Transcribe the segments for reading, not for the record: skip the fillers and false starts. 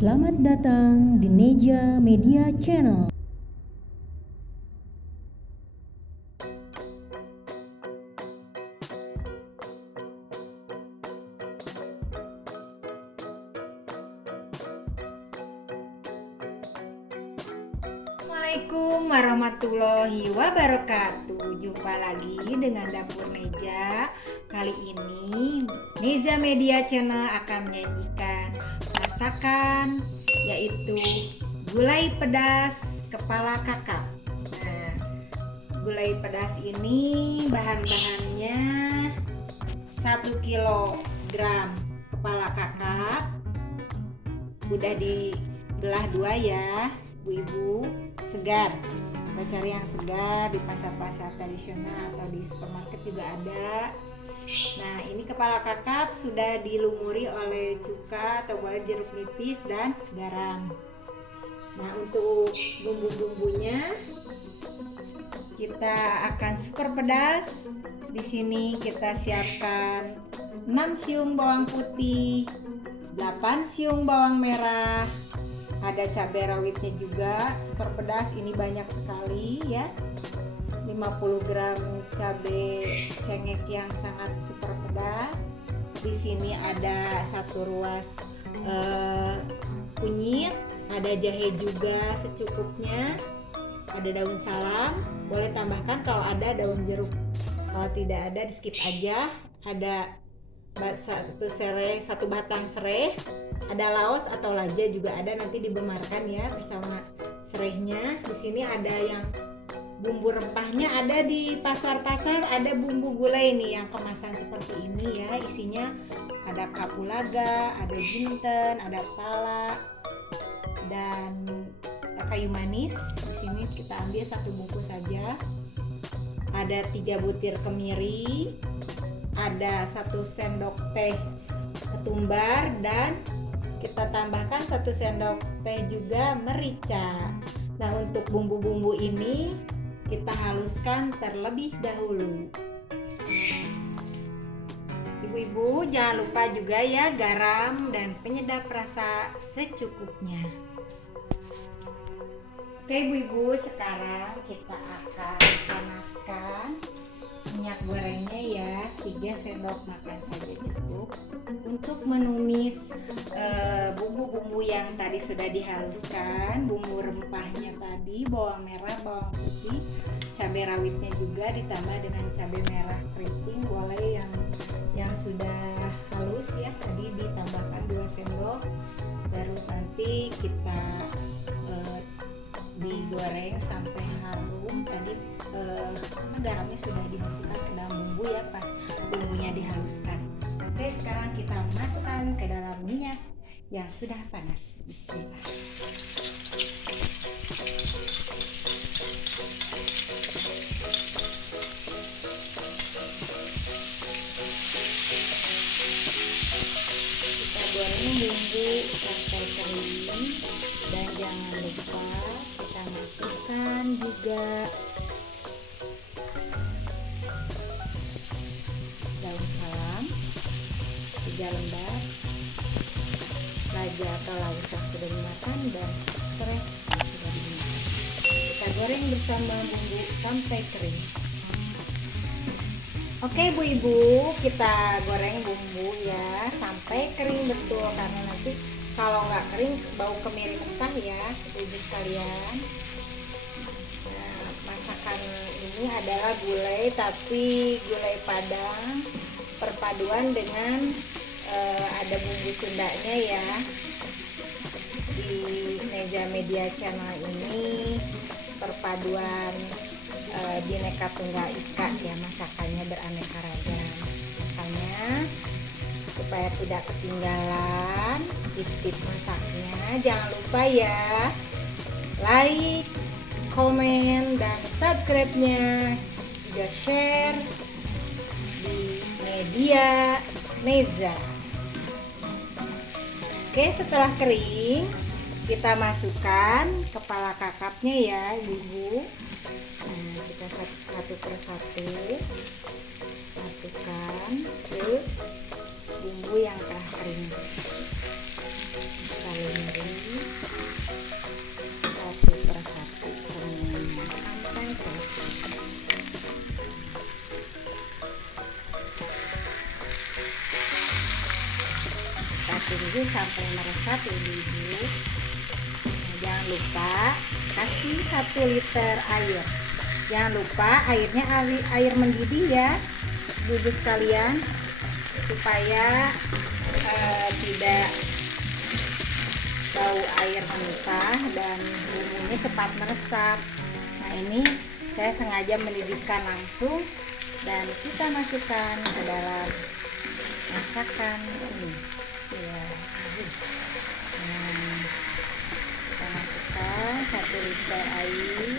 Selamat datang di Neja Media Channel. Assalamualaikum warahmatullahi wabarakatuh. Jumpa lagi dengan Dapur Neja. Kali ini Neja Media Channel akan menyajikan masakan yaitu gulai pedas kepala kakap. Nah, gulai pedas ini bahan-bahannya 1 kilogram kepala kakap. Udah dibelah dua ya, Bu-ibu. Segar, kita cari yang segar di pasar-pasar tradisional atau di supermarket juga ada. Nah, ini kepala kakap sudah dilumuri oleh cuka atau boleh jeruk nipis dan garam. Nah, untuk bumbu-bumbunya kita akan super pedas. Di sini kita siapkan 6 siung bawang putih, 8 siung bawang merah, ada cabai rawitnya juga super pedas, ini banyak sekali ya, 50 gram cabai cengkeh yang sangat super pedas. Di sini ada 1 ruas kunyit, ada jahe juga secukupnya, ada daun salam, boleh tambahkan kalau ada daun jeruk, kalau tidak ada di skip aja. Ada 1 batang serai, ada laos atau laja juga ada, nanti dibemarkan ya bersama serainya. Di sini ada yang bumbu rempahnya, ada di pasar-pasar, ada bumbu gulai nih yang kemasan seperti ini ya. Isinya ada kapulaga, ada jinten, ada pala, dan kayu manis. Di sini kita ambil 1 bungkus saja. Ada 3 butir kemiri, ada 1 sendok teh ketumbar, dan kita tambahkan 1 sendok teh juga merica. Nah, untuk bumbu-bumbu ini kita haluskan terlebih dahulu. Ibu-ibu jangan lupa juga ya garam dan penyedap rasa secukupnya. Oke ibu-ibu, sekarang kita akan panaskan minyak gorengnya ya, 3 sendok makan saja cukup untuk menumis bumbu-bumbu yang tadi sudah dihaluskan. Bumbu rempahnya tadi, bawang merah, bawang putih, cabai rawitnya juga ditambah dengan cabai merah keriting, boleh yang sudah halus ya, tadi ditambahkan 2 sendok. Terus nanti kita digoreng sampai harum. Tadi garamnya sudah dimasukkan ke dalam bumbu ya, pas bumbunya dihaluskan. Oke, sekarang kita masukkan ke dalam minyak yang sudah panas. Bismillah. Kita goreng bumbu sampai kering, dan jangan lupa kita masukkan juga daun salam 3 lembar, laja atau laos yang sudah dimakan, dan serai sudah digunakan. Kita goreng bersama bumbu sampai kering. Oke ibu-ibu, kita goreng bumbu ya sampai kering betul, karena nanti kalau nggak kering bau kemiri mentah ya ibu sekalian. Nah, masakan ini adalah gulai, tapi gulai Padang perpaduan dengan ada bumbu Sundanya ya. Di Neja Media Channel ini perpaduan Bhinneka Tunggal Ika ya, masakannya beraneka ragam. Makanya supaya tidak ketinggalan tip-tip masaknya, jangan lupa ya like, komen, dan subscribe-nya, juga share di Media Neja. Oke, setelah kering kita masukkan kepala kakapnya ya ibu. Nah, kita satu persatu masukkan ke bumbu yang telah kering. Kita lumuri tunggu sampai meresap ya ibu-ibu. Nah, jangan lupa kasih 1 liter air. Jangan lupa airnya air mendidih ya ibu-ibu sekalian, supaya tidak bau air mentah dan bumbunya cepat meresap. Nah, ini saya sengaja mendidihkan langsung dan kita masukkan ke dalam masakan ini. Nah, kita masukkan 1 liter air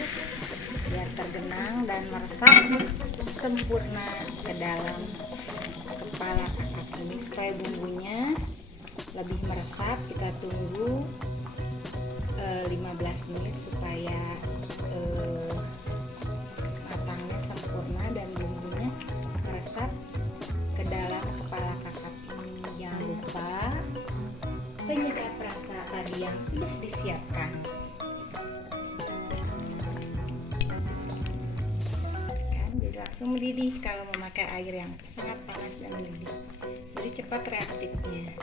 biar tergenang dan meresap sempurna ke dalam kepala kakap ini. Supaya bumbunya lebih meresap, kita tunggu 15 menit supaya matangnya sempurna dan bumbunya meresap ke dalam kepala kakap ini. Jangan lupa penyedap rasa tadi yang sudah disiapkan. Kan jadi langsung mendidih kalau memakai air yang sangat panas dan mendidih, jadi cepat reaktifnya.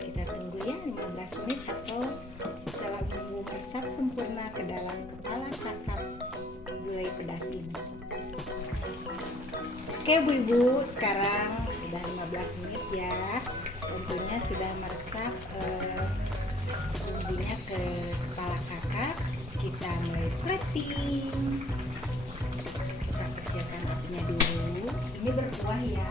Kita tunggu ya 15 menit atau setelah bumbu meresap sempurna ke dalam kepala kakap gulai pedas ini. Oke ibu-ibu, sekarang sudah 15 menit ya. Tentunya sudah meresap bumbunya ke kepala kakap. Kita mulai plating. Kita kecilkan apinya dulu. Ini berkuah ya.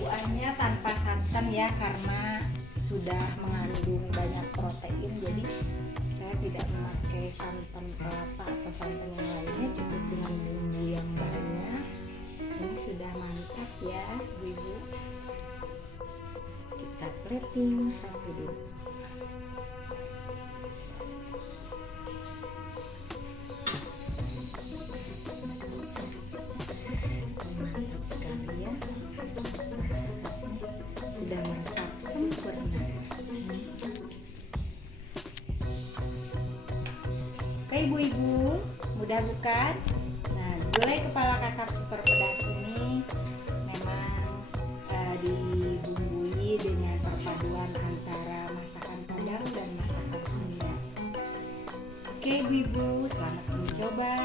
Kuahnya tanpa santan ya, karena sudah mengandung banyak protein, jadi saya tidak memakai santan kelapa atau santan yang lainnya, cukup dengan bumbu yang banyak. Ini sudah mantap ya ibu-ibu. Kita plating satu dulu. Mantap sekali ya, sudah meresap sempurna. Oke ibu-ibu, mudah bukan? Nah, gulai kepala kakap super pedas ini memang dibumbui dengan perpaduan antara masakan Padang dan masakan Sunda. Oke ibu-ibu, selamat mencoba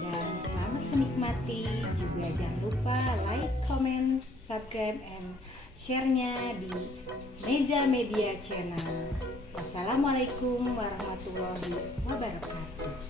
dan selamat menikmati. Juga jangan lupa like, comment, subscribe, and share-nya di Neza Media Channel. Wassalamualaikum warahmatullahi wabarakatuh.